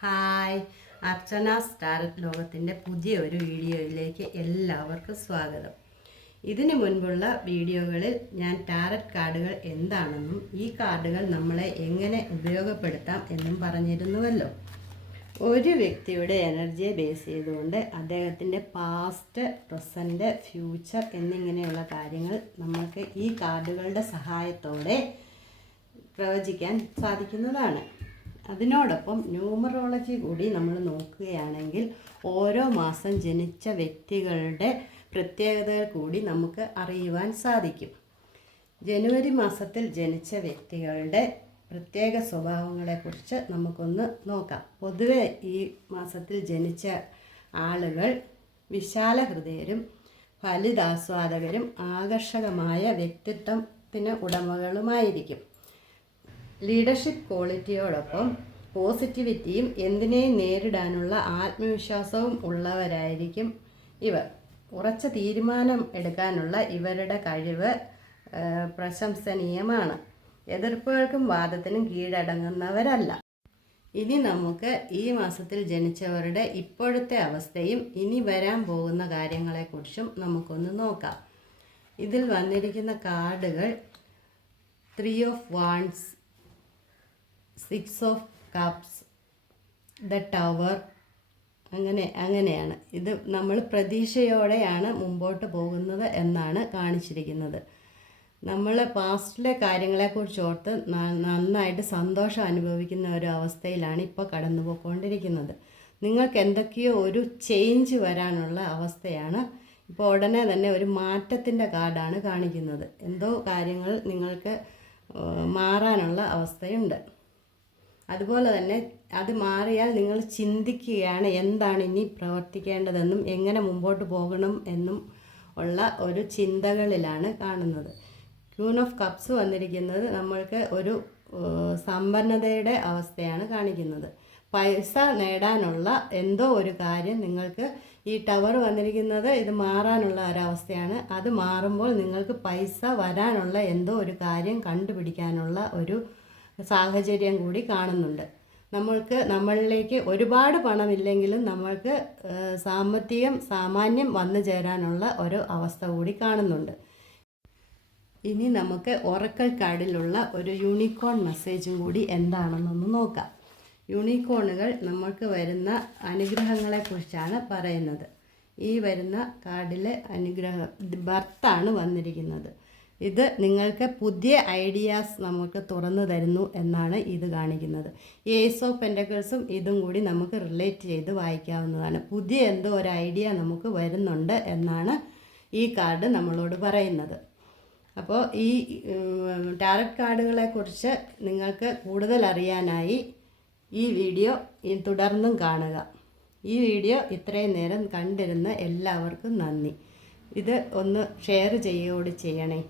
Hi, അർച്ചനാസ് tarot ലോകത്തിൻ്റെ പുതിയൊരു വീഡിയോയിലേക്ക് എല്ലാവർക്കും സ്വാഗതം. ഇതിനു മുൻപുള്ള വീഡിയോകളിൽ ഞാൻ ടാരറ്റ് കാർഡുകൾ എന്താണെന്നും ഈ കാർഡുകൾ നമ്മളെ എങ്ങനെ ഉപയോഗപ്പെടുത്താം എന്നും പറഞ്ഞിരുന്നുവല്ലോ. ഒരു വ്യക്തിയുടെ എനർജിയെ ബേസ് ചെയ്തുകൊണ്ട് അദ്ദേഹത്തിൻ്റെ പാസ്റ്റ്, പ്രസൻറ്റ്, ഫ്യൂച്ചർ എന്നിങ്ങനെയുള്ള കാര്യങ്ങൾ നമ്മൾക്ക് ഈ കാർഡുകളുടെ സഹായത്തോടെ പ്രവചിക്കാൻ സാധിക്കുന്നതാണ്. അതിനോടൊപ്പം ന്യൂമറോളജി കൂടി നമ്മൾ നോക്കുകയാണെങ്കിൽ ഓരോ മാസം ജനിച്ച വ്യക്തികളുടെ പ്രത്യേകതകൾ കൂടി നമുക്ക് അറിയുവാൻ സാധിക്കും. ജനുവരി മാസത്തിൽ ജനിച്ച വ്യക്തികളുടെ പ്രത്യേക സ്വഭാവങ്ങളെക്കുറിച്ച് നമുക്കൊന്ന് നോക്കാം. പൊതുവെ ഈ മാസത്തിൽ ജനിച്ച ആളുകൾ വിശാല ഹൃദയരും ഫലിതാസ്വാദകരും ആകർഷകമായ വ്യക്തിത്വത്തിന് ഉടമകളുമായിരിക്കും. ലീഡർഷിപ്പ് ക്വാളിറ്റിയോടൊപ്പം പോസിറ്റിവിറ്റിയും എന്തിനേയും നേരിടാനുള്ള ആത്മവിശ്വാസവും ഉള്ളവരായിരിക്കും ഇവർ. ഉറച്ച തീരുമാനം എടുക്കാനുള്ള ഇവരുടെ കഴിവ് പ്രശംസനീയമാണ്. എതിർപ്പുകൾക്കും വാദത്തിനും കീഴടങ്ങുന്നവരല്ല. ഇനി നമുക്ക് ഈ മാസത്തിൽ ജനിച്ചവരുടെ ഇപ്പോഴത്തെ അവസ്ഥയും ഇനി വരാൻ പോകുന്ന കാര്യങ്ങളെക്കുറിച്ചും നമുക്കൊന്ന് നോക്കാം. ഇതിൽ വന്നിരിക്കുന്ന കാർഡുകൾ 3 of Wands, 6 of Cups, The Tower, അങ്ങനെയാണ്. ഇത് നമ്മൾ പ്രതീക്ഷയോടെയാണ് മുമ്പോട്ട് പോകുന്നത് എന്നാണ് കാണിച്ചിരിക്കുന്നത്. നമ്മൾ പാസ്റ്റിലെ കാര്യങ്ങളെക്കുറിച്ച് ഓർത്ത് നന്നായിട്ട് സന്തോഷം അനുഭവിക്കുന്ന ഒരു അവസ്ഥയിലാണ് ഇപ്പോൾ കടന്നു പോയിക്കൊണ്ടിരിക്കുന്നത്. നിങ്ങൾക്ക് എന്തൊക്കെയോ ഒരു ചേഞ്ച് വരാനുള്ള അവസ്ഥയാണ്. ഇപ്പോൾ ഉടനെ തന്നെ ഒരു മാറ്റത്തിൻ്റെ കാർഡാണ് കാണിക്കുന്നത്. എന്തോ കാര്യങ്ങൾ നിങ്ങൾക്ക് മാറാനുള്ള അവസ്ഥയുണ്ട്. അതുപോലെ തന്നെ അത് മാറിയാൽ നിങ്ങൾ ചിന്തിക്കുകയാണ് എന്താണ് ഇനി പ്രവർത്തിക്കേണ്ടതെന്നും എങ്ങനെ മുമ്പോട്ട് പോകണം എന്നും ഉള്ള ഒരു ചിന്തകളിലാണ് കാണുന്നത്. ക്യൂൻ ഓഫ് കപ്സ് വന്നിരിക്കുന്നത് നമ്മൾക്ക് ഒരു സമ്പന്നതയുടെ അവസ്ഥയാണ് കാണിക്കുന്നത്. പൈസ നേടാനുള്ള എന്തോ ഒരു കാര്യം നിങ്ങൾക്ക്, ഈ ടവർ വന്നിരിക്കുന്നത് ഇത് മാറാനുള്ള ഒരവസ്ഥയാണ്. അത് മാറുമ്പോൾ നിങ്ങൾക്ക് പൈസ വരാനുള്ള എന്തോ ഒരു കാര്യം കണ്ടുപിടിക്കാനുള്ള ഒരു സാഹചര്യം കൂടി കാണുന്നുണ്ട്. നമ്മളിലേക്ക് ഒരുപാട് പണമില്ലെങ്കിലും നമ്മൾക്ക് സാമാന്യം വന്നു ചേരാനുള്ള ഒരു അവസ്ഥ കൂടി കാണുന്നുണ്ട്. ഇനി നമുക്ക് ഒറക്കൽ കാർഡിലുള്ള ഒരു യൂണിക്കോൺ മെസ്സേജും കൂടി എന്താണെന്നൊന്ന് നോക്കാം. യൂണിക്കോണുകൾ നമ്മൾക്ക് വരുന്ന അനുഗ്രഹങ്ങളെക്കുറിച്ചാണ് പറയുന്നത്. ഈ വരുന്ന കാർഡിലെ അനുഗ്രഹം ബർത്താണ് വന്നിരിക്കുന്നത്. ഇത് നിങ്ങൾക്ക് പുതിയ ഐഡിയാസ് നമുക്ക് തുറന്നു തരുന്നു എന്നാണ് ഇത് കാണിക്കുന്നത്. ഏസ് ഓഫ് പെൻറ്റക്കിൾസും ഇതും കൂടി നമുക്ക് റിലേറ്റ് ചെയ്ത് വായിക്കാവുന്നതാണ്. പുതിയ എന്തോ ഒരു ഐഡിയ നമുക്ക് വരുന്നുണ്ട് എന്നാണ് ഈ കാർഡ് നമ്മളോട് പറയുന്നത്. അപ്പോൾ ഈ ടാരറ്റ് കാർഡുകളെക്കുറിച്ച് നിങ്ങൾക്ക് കൂടുതൽ അറിയാനായി ഈ വീഡിയോ തുടർന്നും കാണുക. ഈ വീഡിയോ ഇത്രയും നേരം കണ്ടിരുന്ന എല്ലാവർക്കും നന്ദി. ഇത് ഒന്ന് ഷെയർ ചെയ്യുകയോട് ചെയ്യണേ.